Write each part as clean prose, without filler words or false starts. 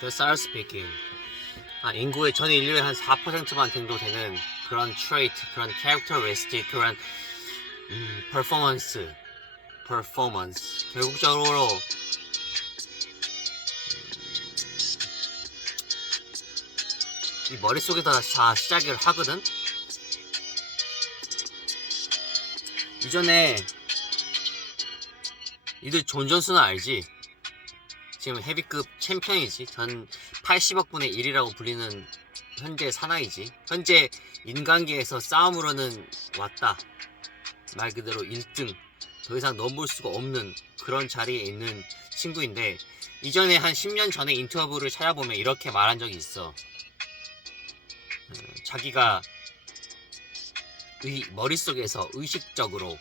The Star Speaking. 인구의 전 인류의 한 4%만 정도 되는 그런 트레이트, 그런 캐릭터리스틱, 그런 퍼포먼스. 결국적으로 이 머릿속에서 다 시작을 하거든. 이전에 이들 존 존스는 알지? 지금 헤비급 챔피언이지. 전 80억 분의 1이라고 불리는 현재 사나이지. 현재 인간계에서 싸움으로는 왔다. 말 그대로 1등. 더 이상 넘볼 수가 없는 그런 자리에 있는 친구인데, 이전에 한 10년 전에 인터뷰를 찾아보면 이렇게 말한 적이 있어. 자기가 머릿속에서 의식적으로,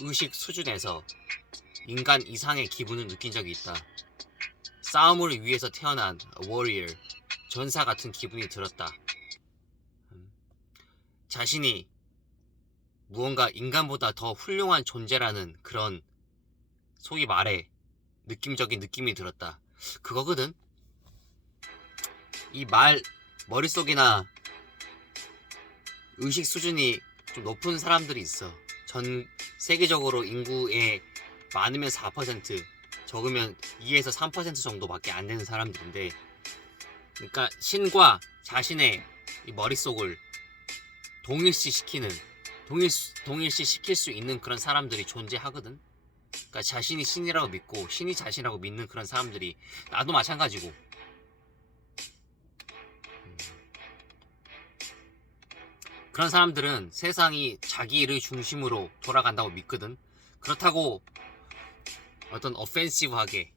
의식 수준에서 인간 이상의 기분을 느낀 적이 있다. 싸움을 위해서 태어난 워리어, 전사 같은 기분이 들었다. 자신이 무언가 인간보다 더 훌륭한 존재라는 그런, 소위 말해 느낌적인 느낌이 들었다. 그거거든. 이 말 머릿속이나 의식 수준이 좀 높은 사람들이 있어. 전 세계적으로 인구의 많으면 4%, 적으면 2에서 3% 정도밖에 안 되는 사람들인데, 그러니까 신과 자신의 이 머릿속을 동일시 시킬 수 있는 그런 사람들이 존재하거든. 그러니까 자신이 신이라고 믿고 신이 자신이라고 믿는 그런 사람들이, 나도 마찬가지고. 그런 사람들은 세상이 자기 일의 중심으로 돌아간다고 믿거든. 그렇다고 어떤 어펜시브하게,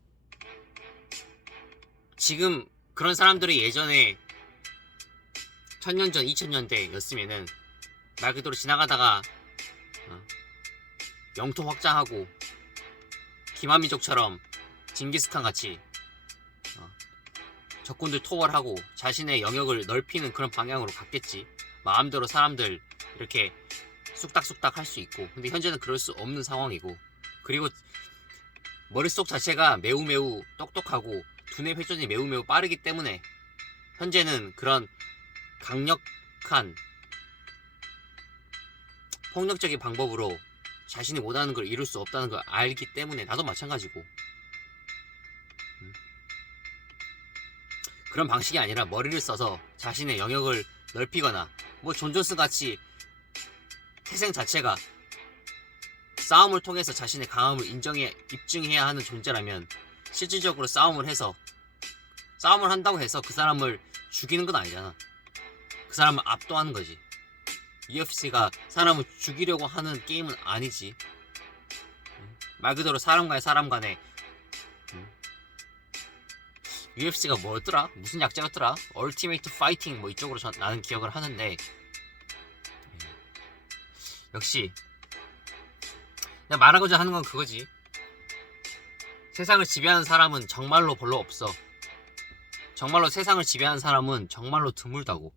지금 그런 사람들이 예전에 1000년 전 2000년대 였으면은 말 그대로 지나가다가 영토 확장하고 기마민족처럼 징기스칸 같이 적군들 토벌하고 자신의 영역을 넓히는 그런 방향으로 갔겠지. 마음대로 사람들 이렇게 쑥닥쑥닥 할 수 있고. 근데 현재는 그럴 수 없는 상황이고, 그리고 머릿속 자체가 매우 똑똑하고 두뇌 회전이 매우 빠르기 때문에 현재는 그런 강력한 폭력적인 방법으로 자신이 원하는 걸 이룰 수 없다는 걸 알기 때문에, 나도 마찬가지고. 그런 방식이 아니라 머리를 써서 자신의 영역을 넓히거나, 뭐 존 존스 같이 태생 자체가 싸움을 통해서 자신의 강함을 입증해야 하는 존재라면, 실질적으로 싸움을 한다고 해서 그 사람을 죽이는 건 아니잖아. 그 사람을 압도하는 거지. UFC가 사람을 죽이려고 하는 게임은 아니지. 말 그대로 사람 간에 UFC가 뭐였더라? 무슨 약자였더라? 얼티메이트 파이팅 뭐 이쪽으로 나는 기억을 하는데, 역시 내가 말하고자 하는 건 그거지. 세상을 지배하는 사람은 정말로 별로 없어. 정말로 세상을 지배하는 사람은 정말로 드물다고.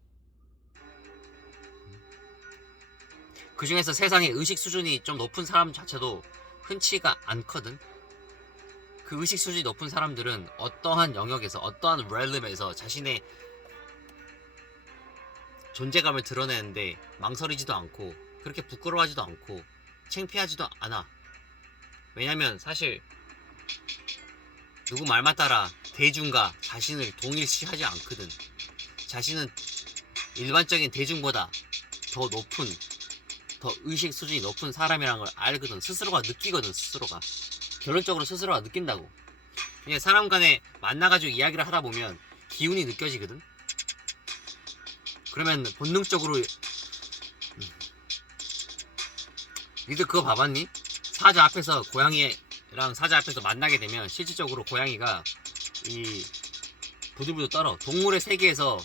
그 중에서 세상의 의식 수준이 좀 높은 사람 자체도 흔치가 않거든. 그 의식 수준이 높은 사람들은 어떠한 영역에서, 어떠한 렐름에서 자신의 존재감을 드러내는데 망설이지도 않고, 그렇게 부끄러워하지도 않고, 창피하지도 않아. 왜냐면 사실 누구 말만 따라 대중과 자신을 동일시하지 않거든. 자신은 일반적인 대중보다 더 높은, 더 의식 수준이 높은 사람이라는 걸 알거든. 스스로가 느끼거든. 결론적으로 스스로가 느낀다고. 그냥 사람 간에 만나가지고 이야기를 하다 보면 기운이 느껴지거든. 그러면 본능적으로, 니들 그거 봐봤니? 고양이랑 사자 앞에서 만나게 되면 실질적으로 고양이가 이 부들부들 떨어. 동물의 세계에서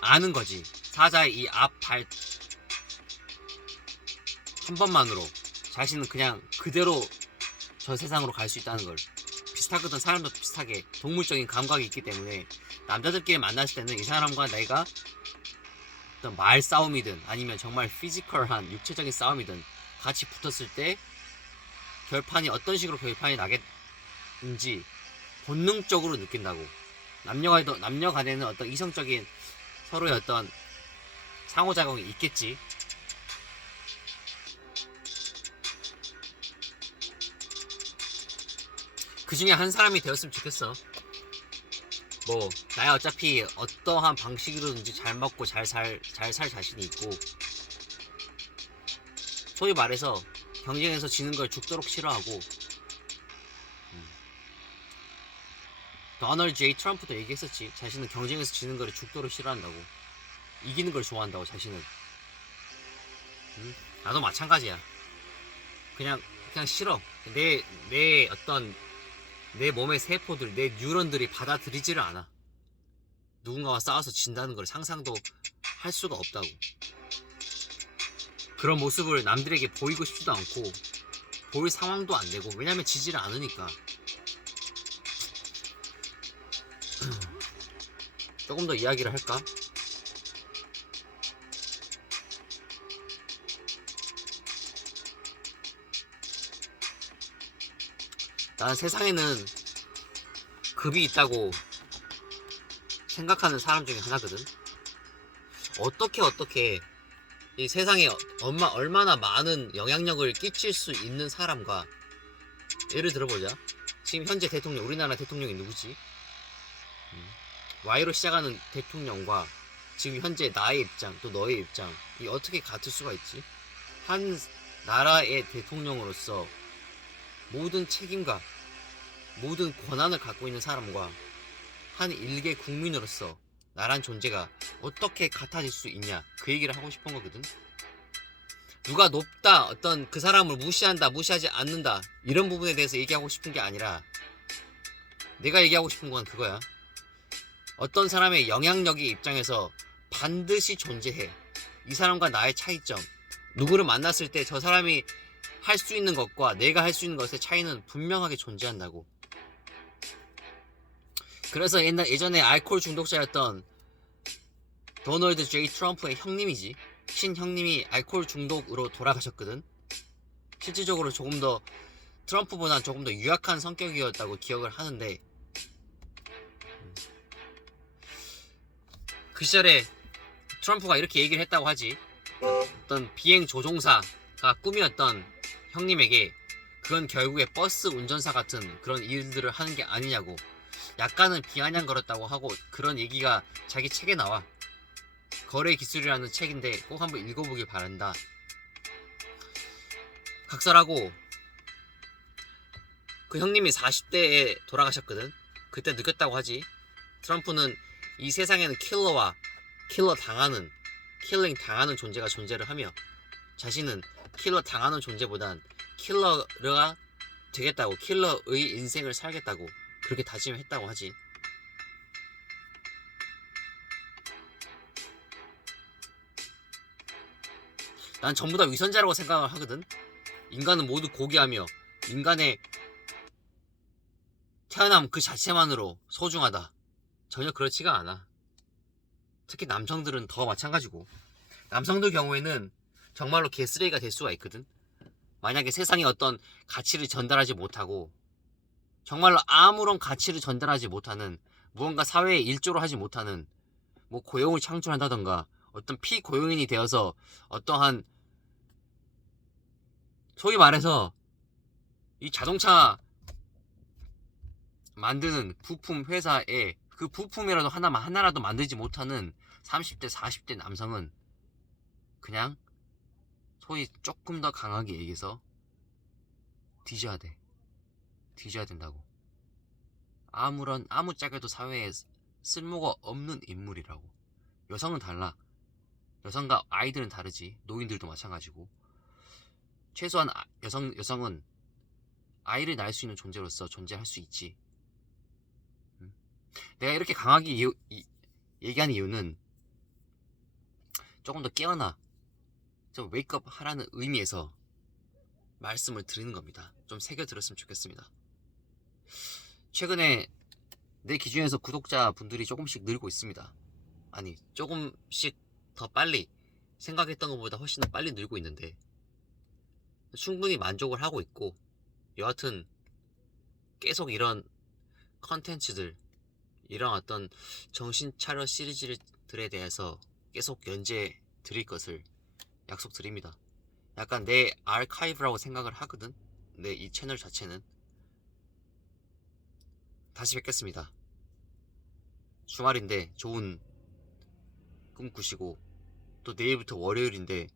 아는 거지. 사자의 이 앞 발 한 번만으로 자신은 그냥 그대로 저 세상으로 갈 수 있다는 걸. 비슷하거든. 사람도 비슷하게 동물적인 감각이 있기 때문에 남자들끼리 만났을 때는 이 사람과 내가 어떤 말 싸움이든 아니면 정말 피지컬한 육체적인 싸움이든 같이 붙었을 때 어떤 식으로 결판이 나겠는지 본능적으로 느낀다고. 남녀 간에는 어떤 이성적인 서로의 어떤 상호작용이 있겠지. 그 중에 한 사람이 되었으면 좋겠어. 뭐 나야 어차피 어떠한 방식으로든지 잘 먹고 잘 살 자신이 있고, 소위 말해서 경쟁에서 지는 걸 죽도록 싫어하고. 도널드 J 트럼프도 얘기했었지. 자신은 경쟁에서 지는 걸 죽도록 싫어한다고. 이기는 걸 좋아한다고 자신은. 나도 마찬가지야. 그냥 싫어. 내 어떤 내 몸의 세포들, 내 뉴런들이 받아들이지를 않아. 누군가와 싸워서 진다는 걸 상상도 할 수가 없다고. 그런 모습을 남들에게 보이고 싶지도 않고 보일 상황도 안 되고, 왜냐면 지지를 않으니까. 조금 더 이야기를 할까? 나는 세상에는 급이 있다고 생각하는 사람 중에 하나거든. 어떻게 이 세상에 얼마나 많은 영향력을 끼칠 수 있는 사람과, 예를 들어보자. 지금 현재 대통령, 우리나라 대통령이 누구지? Y로 시작하는 대통령과 지금 현재 나의 입장, 또 너의 입장, 이 어떻게 같을 수가 있지? 한 나라의 대통령으로서 모든 책임과 모든 권한을 갖고 있는 사람과 한 일개 국민으로서 나란 존재가 어떻게 같아질 수 있냐, 그 얘기를 하고 싶은 거거든. 누가 높다, 어떤 그 사람을 무시한다, 무시하지 않는다, 이런 부분에 대해서 얘기하고 싶은 게 아니라, 내가 얘기하고 싶은 건 그거야. 어떤 사람의 영향력의 입장에서 반드시 존재해. 이 사람과 나의 차이점, 누구를 만났을 때 저 사람이 할 수 있는 것과 내가 할 수 있는 것의 차이는 분명하게 존재한다고. 그래서 예전에 알코올 중독자였던 도널드 J 트럼프의 형님이지, 친형님이 알코올 중독으로 돌아가셨거든. 실질적으로 조금 더 트럼프보다 조금 더 유약한 성격이었다고 기억을 하는데, 그 시절에 트럼프가 이렇게 얘기를 했다고 하지. 어떤 비행 조종사가 꿈이었던 형님에게 그건 결국에 버스 운전사 같은 그런 일들을 하는 게 아니냐고 약간은 비아냥거렸다고 하고, 그런 얘기가 자기 책에 나와. 거래 기술이라는 책인데 꼭 한번 읽어보길 바란다. 각설하고, 그 형님이 40대에 돌아가셨거든. 그때 느꼈다고 하지. 트럼프는 이 세상에는 킬링 당하는 존재가 존재를 하며, 자신은 킬러 당하는 존재보단 킬러가 되겠다고, 킬러의 인생을 살겠다고 그렇게 다짐을 했다고 하지. 난 전부 다 위선자라고 생각을 하거든. 인간은 모두 고귀하며 인간의 태어남 그 자체만으로 소중하다. 전혀 그렇지가 않아. 특히 남성들은 더 마찬가지고. 남성들 경우에는 정말로 개쓰레기가 될 수가 있거든. 만약에 세상에 어떤 가치를 전달하지 못하고, 정말로 아무런 가치를 전달하지 못하는, 무언가 사회에 일조를 하지 못하는, 뭐 고용을 창출한다던가 어떤 피고용인이 되어서 어떠한, 소위 말해서 이 자동차 만드는 부품 회사에 그 부품이라도 하나라도 만들지 못하는 30대 40대 남성은 그냥 소위 조금 더 강하게 얘기해서 뒤져야 된다고. 아무짝에도 사회에 쓸모가 없는 인물이라고. 여성은 달라. 여성과 아이들은 다르지. 노인들도 마찬가지고. 최소한 여성은 아이를 낳을 수 있는 존재로서 존재할 수 있지. 내가 이렇게 강하게 얘기하는 이유는 조금 더 깨어나, 좀 웨이크업 하라는 의미에서 말씀을 드리는 겁니다. 좀 새겨 들었으면 좋겠습니다. 최근에 내 기준에서 구독자 분들이 조금씩 늘고 있습니다. 아니, 조금씩 더 빨리, 생각했던 것보다 훨씬 더 빨리 늘고 있는데 충분히 만족을 하고 있고, 여하튼 계속 이런 컨텐츠들, 이런 어떤 정신 차려 시리즈들에 대해서 계속 연재 드릴 것을 약속드립니다. 약간 내 아카이브라고 생각을 하거든. 내 이 채널 자체는. 다시 뵙겠습니다. 주말인데 좋은 꿈 꾸시고, 또 내일부터 월요일인데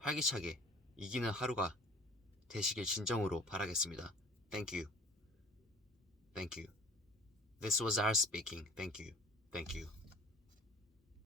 활기차게 이기는 하루가 되시길 진정으로 바라겠습니다. Thank you. Thank you. This was R speaking. Thank you. Thank you.